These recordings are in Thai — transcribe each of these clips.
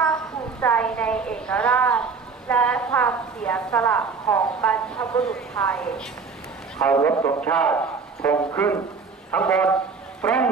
ภาคภูมิใจในเอกราช และความเสียสละของบรรพบุรุษไทย เคารพธงชาติธงขึ้น ทั้งหมดตรง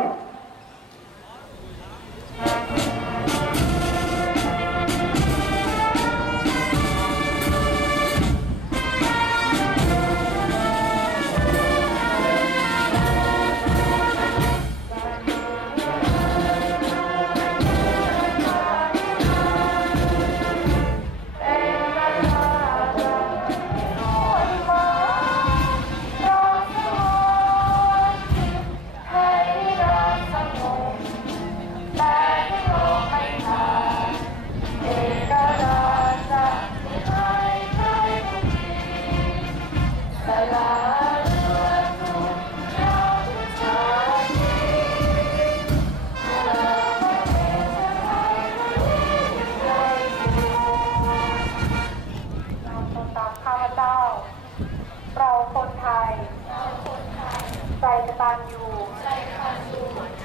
ตันยู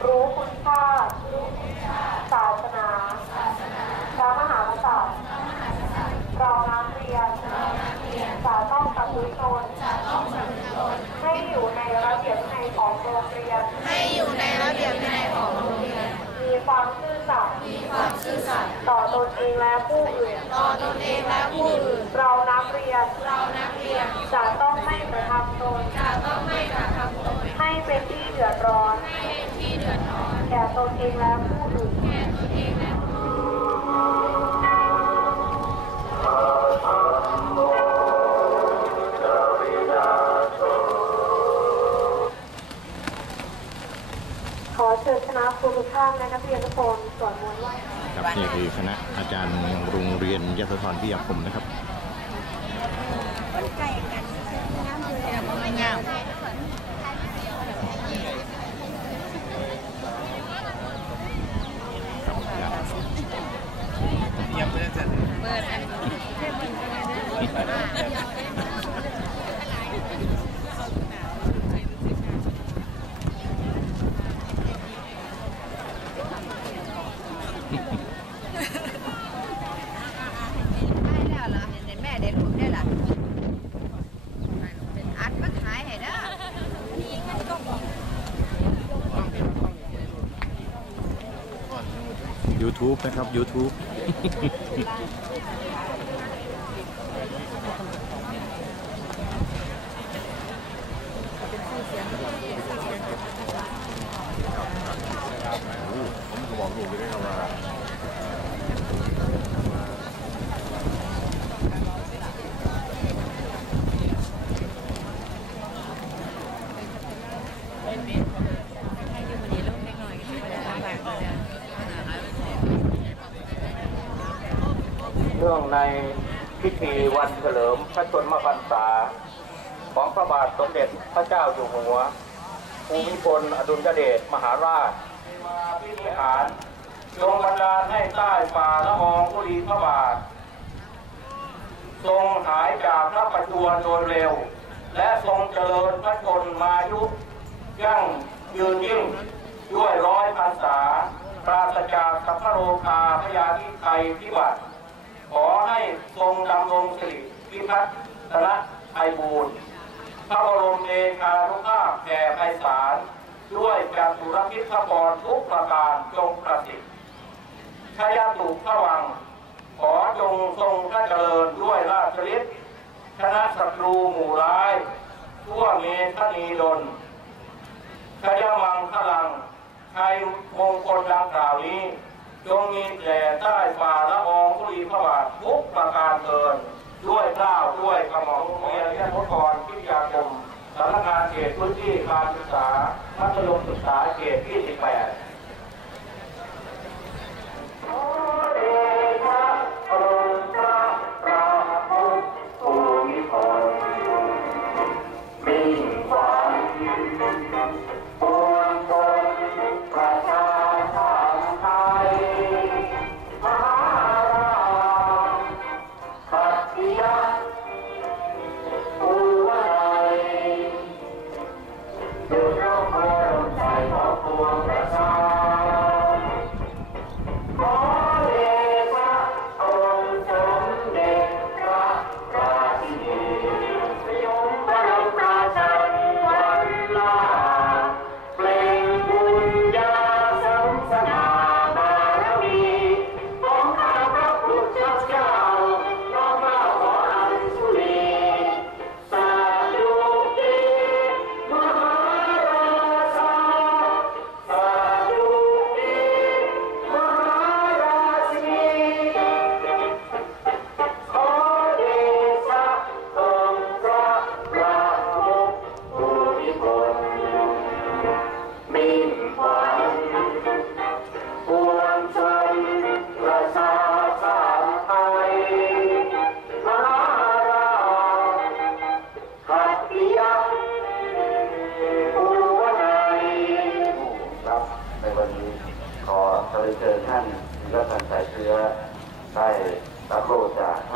รู้คุณค่า ศาสนาพระมหากษัตริย์เรานักเรียนจะต้องประพฤติตนให้อยู่ในระเบียบวินัยของโรงเรียน ให้อยู่ในระเบียบวินัยของโรงเรียน มีความซื่อสัตย์ มีความซื่อสัตย์ ต่อตนเองและผู้อื่น ต่อตนเองและผู้อื่น เรานักเรียน เรานักเรียน จะต้องไม่กระทำตน จะต้องไม่กระทำตน ให้เป็นที่เดือดร้อน ให้เป็นที่เดือดร้อน แก่ต นเองและผู้อื่นขอเชิญคณะครูทุกท่านและนักเรียนทุกคนสวดมนต์ไหว้ครับนี่คือคณะอาจารย์โรงเรียนยศธรพิทยาคมนะครับได้แล้วล่ะเห็นแม่ได้รูปได้ล่ะเป็นอัดมาขายให้เด้อ YouTube นะครับ YouTube เรื่ื่องในพิธีวันเฉลิมพระชนมพรรษา ของพระบาทสมเด็จพระเจ้าอยู่หัว ภูมิพลอดุลยเดชมหาราชมาพิธีหารทรงบันดาลให้ใต้ฝ่าละอองธุลีพระบาท ทรงหายจากพระประชวรโดยเร็ว และทรงเจริญพระชนมายุยั่งยืนยิ่งด้วยร้อยพรรษา ปราศจากสัพพโรคาพยาธิไทยพิบัติ ขอให้ทรงดำรงสิริพิพัฒนะไพบูรณ์พระบรมเดชานุภาพแก่ไพศาลด้วยจัตุรพิธพรทุกประการจงประสิทธิ์ชยาตุพระวัง ขอจงทรงพระเจริญด้วยราชฤทธิ์ชนะศัตรูหมู่ร้าย ทั่วเมธนีดลชยมังคลังชัยมงคลดังกล่าวนี้ จงมีแก่ใต้ฝ่าละอองธุลีพระบาททุกประการเกินด้วยเกล้าวด้วยกระหม่อมเมียและพระกรพิทยาคมสำนักงานเขตพื้นที่การศึกษามัธยมศึกษาเขตที่18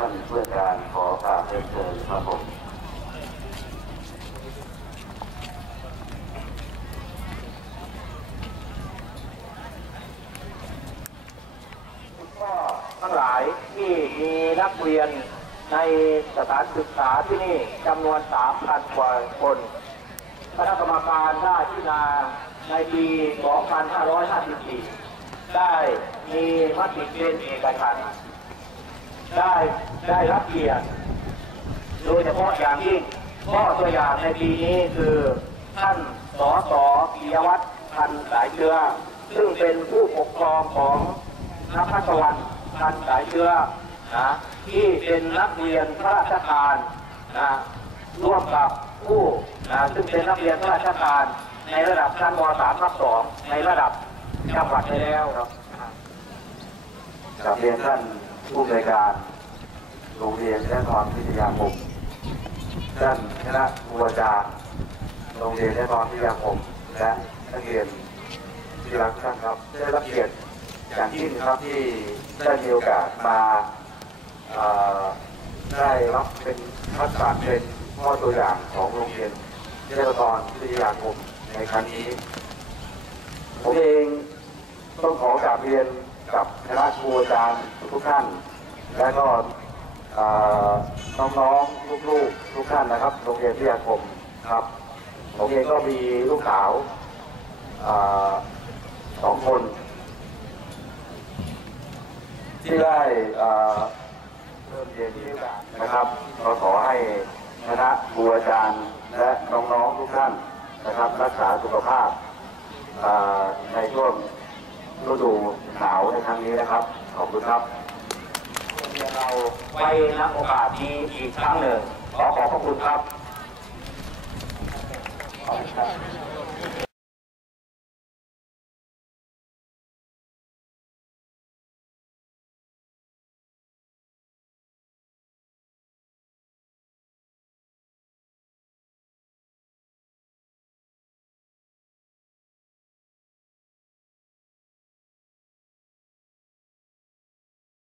ท่านเพื่อการขอกราบเรียนเชิญครับผมก็ทั้งหลายที่มีนักเรียนในสถานศึกษาที่นี่จำนวน 3,000 กว่าคนคณะกรรมการได้พิจารณาในปี 2554 ได้มีมติเป็นเอกฉันท์ ได้ได้รับเกียรติโดยเฉพาะอย่างยิ่งข้อตัวอย่างในปีนี้คือท่านสอสอปิยวัฒน์พันสายเชื้อ ซึ่งเป็นผู้ปกครองของนักพัฒวันพันสายเชื้อนะที่เป็นนักเรียนพระราชทานนะร่วมกับผู้นะซึ่งเป็นนักเรียนพระราชทานในระดับชั้นม .3 ทับ2ในระดับจังหวัดไปแล้วครับกลับเรียนท่าน ผู้อำนการโรงเรียนและนอนพิทยาคมท่านคณะครูอาจารย์โรงเรียนและนอนพิทยาคมและนักเรียนที่รักท่านครับได้รับเกียรติอย่างยิ่งครับที่ได้มีโอกาสมาได้รับเป็นทักษะเป็นข้อตัวอย่างของโรงเรียนเทศบาลพิทยาคมในครั้งนี้ ผมเองต้องขอกราบเรียน กับคณะครูอาจารย์ทุกท่าน และก็เอ่อน้องๆลูกๆทุกท่านนะครับโรงเรียนพิทยาคมครับผมเองก็มีลูกสาวสองคน ที่ได้เริ่มเรียนที่นะครับก็ขอให้คณะครูอาจารย์และน้องๆทุกท่านนะครับ รักษาสุขภาพในช่วง ฤดูหนาวในครั้งนี้นะครับ ขอบคุณครับเราไว้ณโอกาสนี้อีกครั้งหนึ่ง ขอขอบพระคุณครับขอบคุณครับ